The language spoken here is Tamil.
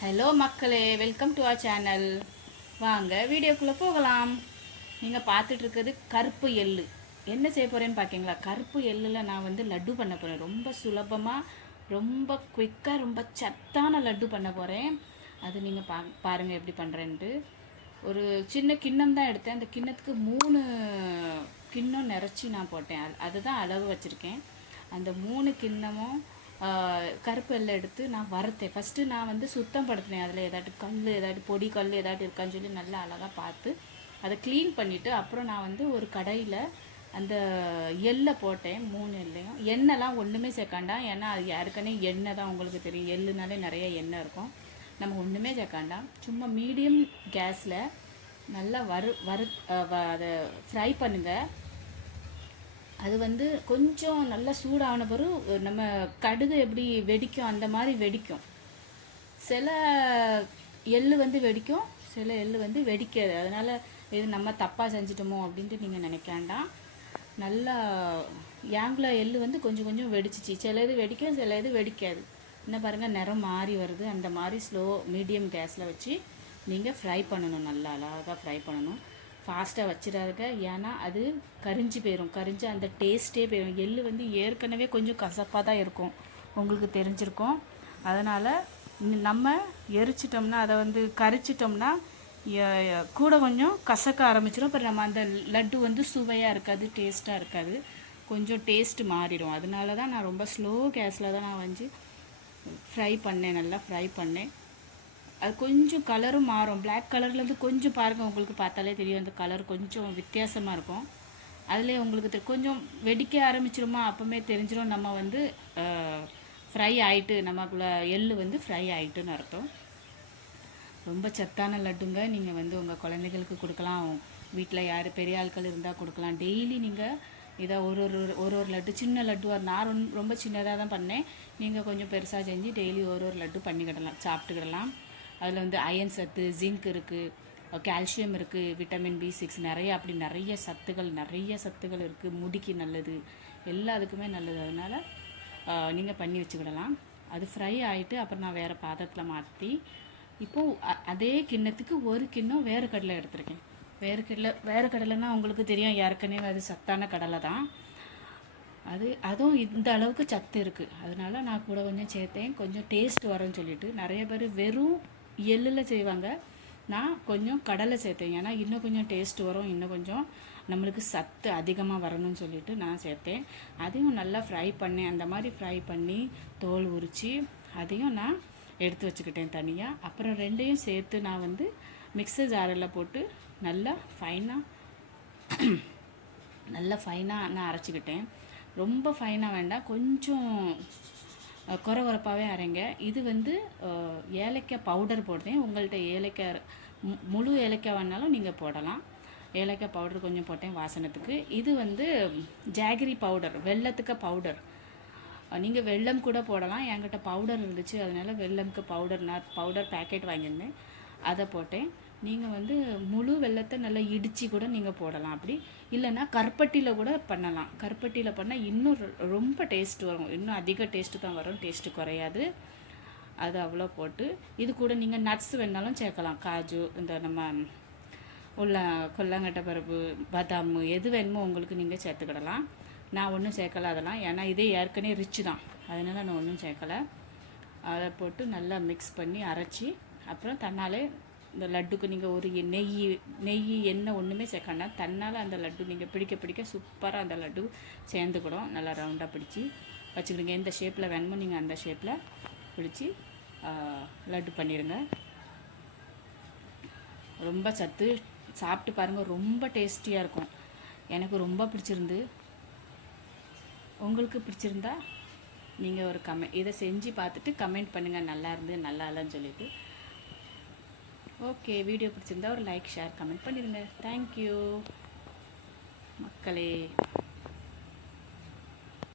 ஹலோ மக்களே, வெல்கம் டு அவர் சேனல். வாங்க வீடியோக்குள்ளே போகலாம். நீங்கள் பார்த்துட்டு இருக்கிறது கருப்பு எள்ளு. என்ன செய்ய போகிறேன்னு பார்க்கிங்களா? கருப்பு எள்ளில் நான் லட்டு பண்ண போகிறேன். ரொம்ப சுலபமாக, ரொம்ப குயிக்காக, ரொம்ப சத்தான லட்டு பண்ண போகிறேன். அது நீங்கள் பாருங்கள் எப்படி பண்ணுறேன்ட்டு. ஒரு சின்ன கிண்ணம் தான் எடுத்தேன். அந்த கிண்ணத்துக்கு 3 கிண்ணம் நிறச்சி நான் போட்டேன். அதுதான் அளவு வச்சுருக்கேன். அந்த 3 கிண்ணமும் கருப்பு எள்ளை எடுத்து நான் வறுத்தேன். ஃபஸ்ட்டு நான் சுத்தம் படுத்தினேன். அதில் ஏதாட்டு பொடி கல் ஏதாட்டு இருக்கான்னு சொல்லி நல்லா அழகாக பார்த்து அதை க்ளீன் பண்ணிவிட்டு அப்புறம் நான் ஒரு கடையில் அந்த எள்ளை போட்டேன். 3 எள்ளையும். எண்ணெய்லாம் ஒன்றுமே சேர்க்காண்டாம். ஏன்னா அது ஏற்கனவே எண்ணெய் தான், உங்களுக்கு தெரியும். எள்ளுனாலே நிறைய எண்ணெய் இருக்கும். நம்ம ஒன்றுமே சேர்க்காண்டாம். சும்மா மீடியம் கேஸில் நல்லா அதை ஃப்ரை பண்ணுங்கள். அது கொஞ்சம் நல்லா சூடான பிறகு நம்ம கடுகு எப்படி வெடிக்கும் அந்த மாதிரி வெடிக்கும். சில எள்ளு வெடிக்கும், சில எள்ளு வெடிக்காது. அதனால் இது நம்ம தப்பாக செஞ்சிட்டோமோ அப்படின்ட்டு நீங்கள் நினைக்காண்டாம். நல்லா ஏங்கில் எள்ளு கொஞ்சம் கொஞ்சம் வெடிச்சிச்சு. சில இது வெடிக்கும், சில இது வெடிக்காது. என்ன பாருங்கள், நிறம் மாறி வருது. அந்த மாதிரி ஸ்லோ மீடியம் கேஸில் வச்சு நீங்கள் ஃப்ரை பண்ணணும். நல்லா அழகாக ஃப்ரை பண்ணணும். ஃபாஸ்ட்டாக வச்சிடாதுங்க. ஏன்னா அது கரிஞ்சு போயிடும். கரிஞ்சு அந்த டேஸ்ட்டே போயிடும். எள்ளு ஏற்கனவே கொஞ்சம் கசப்பாக தான் இருக்கும், உங்களுக்கு தெரிஞ்சிருக்கும். அதனால் நம்ம எரிச்சிட்டோம்னா, அதை கரிச்சிட்டோம்னா கூட கொஞ்சம் கசக்க ஆரம்பிச்சிடும். அப்புறம் நம்ம அந்த லட்டு சுவையாக இருக்காது, டேஸ்ட்டாக இருக்காது. கொஞ்சம் டேஸ்ட்டு மாறிடும். அதனால தான் நான் ரொம்ப ஸ்லோ கேஸில் தான் நான் ஃப்ரை பண்ணேன். நல்லா ஃப்ரை பண்ணேன். அது கொஞ்சம் கலரும் மாறும். பிளாக் கலர்லேருந்து கொஞ்சம் பாருங்கள், உங்களுக்கு பார்த்தாலே தெரியும். அந்த கலர் கொஞ்சம் வித்தியாசமாக இருக்கும். அதிலே உங்களுக்கு கொஞ்சம் வெடிக்க ஆரம்பிச்சிருமா, அப்போமே தெரிஞ்சிடும் நம்ம ஃப்ரை ஆகிட்டு, நமக்குள்ள எள்ளு ஃப்ரை ஆகிட்டுன்னு அர்த்தம். ரொம்ப சத்தான லட்டுங்க. நீங்கள் உங்கள் குழந்தைகளுக்கு கொடுக்கலாம். வீட்டில் யார் பெரிய ஆட்கள் இருந்தால் கொடுக்கலாம். டெய்லி நீங்கள் இதை ஒரு ஒரு லட்டு, சின்ன லட்டுவாக, நான் ரொம்ப சின்னதாக தான் பண்ணேன். நீங்கள் கொஞ்சம் பெருசாக செஞ்சு டெய்லி ஒரு லட்டு பண்ணிக்கிடலாம், சாப்பிட்டுக்கிடலாம். அதில் அயன் சத்து, ஜிங்க் இருக்குது, கால்சியம் இருக்குது, விட்டமின் B6, நிறைய சத்துகள் இருக்குது. முடிக்கு நல்லது, எல்லாத்துக்குமே நல்லது. அதனால் நீங்கள் பண்ணி வச்சுக்கிடலாம். அது ஃப்ரை ஆகிட்டு அப்புறம் நான் வேறு பாத்திரத்தில் மாற்றி இப்போது அதே கிண்ணத்துக்கு ஒரு கிண்ணம் வேறு கடலை எடுத்துருக்கேன். வேறு கடலைன்னா உங்களுக்கு தெரியும், ஏற்கனவே அது சத்தான கடலை தான். அதுவும் இந்த அளவுக்கு சத்து இருக்குது. அதனால் நான் கூட கொஞ்சம் சேர்த்தேன். கொஞ்சம் டேஸ்ட் வரேன்னு சொல்லிட்டு. நிறைய பேர் வெறும் எள்ளில் செய்வாங்க. நான் கொஞ்சம் கடலை சேர்த்தேன். ஏன்னா இன்னும் கொஞ்சம் டேஸ்ட் வரும், இன்னும் கொஞ்சம் நம்மளுக்கு சத்து அதிகமாக வரணும்னு சொல்லிட்டு நான் சேர்த்தேன். அதையும் நல்லா ஃப்ரை பண்ணேன். அந்த மாதிரி ஃப்ரை பண்ணி தோல் உரித்து அதையும் நான் எடுத்து வச்சுக்கிட்டேன் தனியாக. அப்புறம் ரெண்டையும் சேர்த்து நான் மிக்சர் ஜாரில் போட்டு நல்லா ஃபைனாக நான் அரைச்சிக்கிட்டேன். ரொம்ப ஃபைனாக வேண்டாம், கொஞ்சம் குறப்பாகவே அரைங்க. இது ஏலக்காய் பவுடர் போடுறேன். உங்கள்கிட்ட ஏலக்காய் முழு ஏலக்காய் வேணாலும் நீங்கள் போடலாம். ஏலக்காய் பவுடர் கொஞ்சம் போட்டேன் வாசனத்துக்கு. இது ஜாகரி பவுடர், வெல்லத்துக்கு பவுடர். நீங்கள் வெல்லம் கூட போடலாம். என்கிட்ட பவுடர் இருந்துச்சு, அதனால் வெல்லம்க்கு பவுடர் பேக்கெட் வாங்கியிருந்தேன், அதை போட்டேன். நீங்கள் முழு வெல்லத்தை நல்லா இடித்து கூட நீங்கள் போடலாம். அப்படி இல்லைன்னா கருப்பட்டியில் கூட பண்ணலாம். கருப்பட்டியில் பண்ணால் இன்னும் ரொம்ப டேஸ்ட் வரும். இன்னும் அதிக டேஸ்ட்டு தான் வரும், டேஸ்ட்டு குறையாது. அது அவ்வளோ போட்டு இது கூட நீங்கள் நட்ஸ் வேணாலும் சேர்க்கலாம். காஜு, இந்த நம்ம கொல்லங்கட்டை பருப்பு, பாதாம், எது வேணுமோ உங்களுக்கு நீங்கள் சேர்த்துக்கிடலாம். நான் ஒன்றும் சேர்க்கலை அதெல்லாம். ஏன்னா இதே ஏற்கனவே ரிச்சு தான், அதனால் நான் ஒன்றும் சேர்க்கலை. அதை போட்டு நல்லா மிக்ஸ் பண்ணி அரைச்சி அப்புறம் தன்னாலே இந்த லட்டுக்கு நீங்கள் ஒரு நெய் எண்ணெய் ஒன்றுமே சேர்க்கணும். தன்னால் அந்த லட்டு நீங்கள் பிடிக்க சூப்பராக அந்த லட்டு சேர்ந்துக்கிடும். நல்லா ரவுண்டாக பிடிச்சி வச்சுக்கிடுங்க. எந்த ஷேப்பில் வேணுமோ நீங்கள் அந்த ஷேப்பில் பிடிச்சி லட்டு பண்ணிடுங்க. ரொம்ப சத்து. சாப்பிட்டு பாருங்கள், ரொம்ப டேஸ்டியாக இருக்கும். எனக்கு ரொம்ப பிடிச்சிருந்து. உங்களுக்கு பிடிச்சிருந்தா நீங்கள் ஒரு இதை செஞ்சு பார்த்துட்டு கமெண்ட் பண்ணுங்கள், நல்லா இருந்து நல்லா இல்லைன்னு சொல்லிவிட்டு. ஓகே, வீடியோ பிடிச்சிருந்தா ஒரு லைக், ஷேர், கமெண்ட் பண்ணிடுங்க. தேங்க்யூ மக்களே.